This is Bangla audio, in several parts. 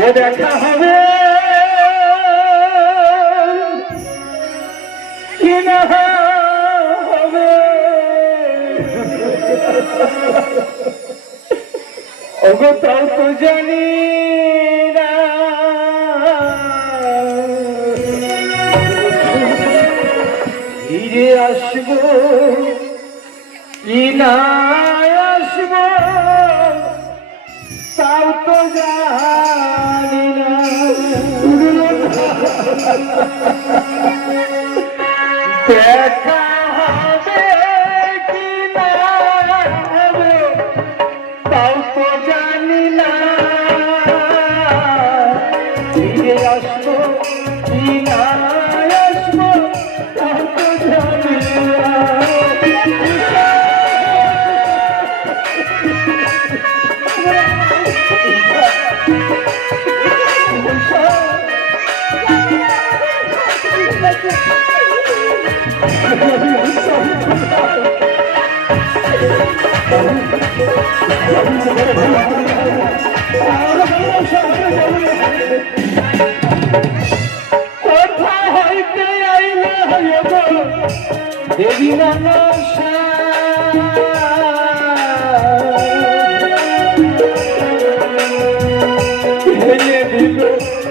ও দেখা হবে। কি না হবে? ওগো তাও তো জানি ফিরে আসব কি না আসব? তাও তো জানি দেখা হবে কি না হবে? তাও তো জানি না। দেবী মনসা ভেঙে দিল ও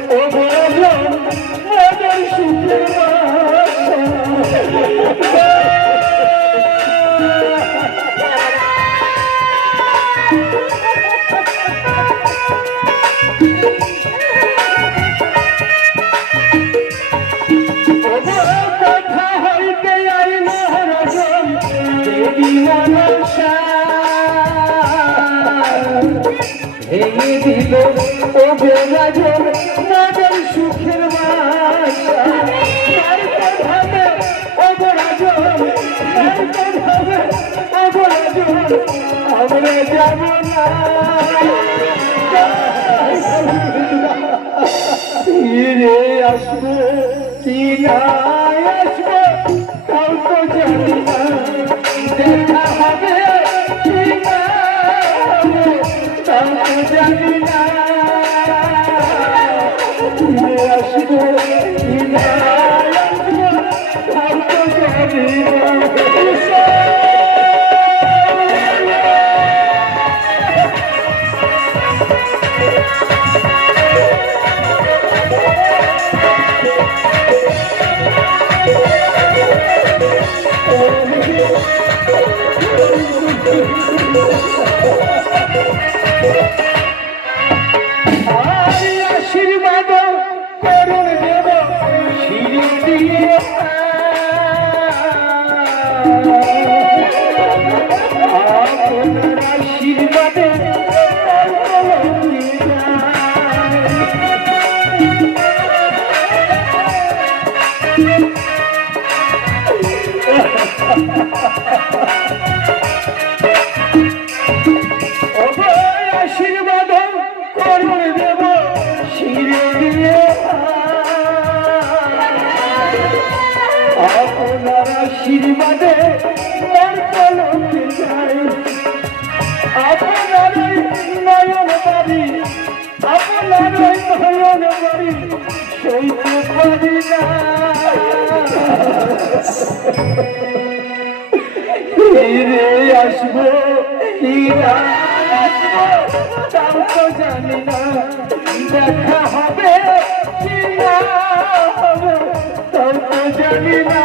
ভেঙে দিল ও বেলাজন মনের সুখের বাসা ফিরে আসব কি না আসব তাও জানি দেখা হবে কি জানি না। ফিরে আসব। আশীর্বাদ। করুন দেব শিরি দিয়ে আপনার আশীর্বাদে অভয় আশীর্বাদে মন কলকে যায় আপনার নয়ন বাড়ি, আপনার নয়ন বাড়ি সইতে পারি না। ফিরে আসব কি না তাও তো জানি না, দেখা হবে কি না হবে, তাও তো জানি না।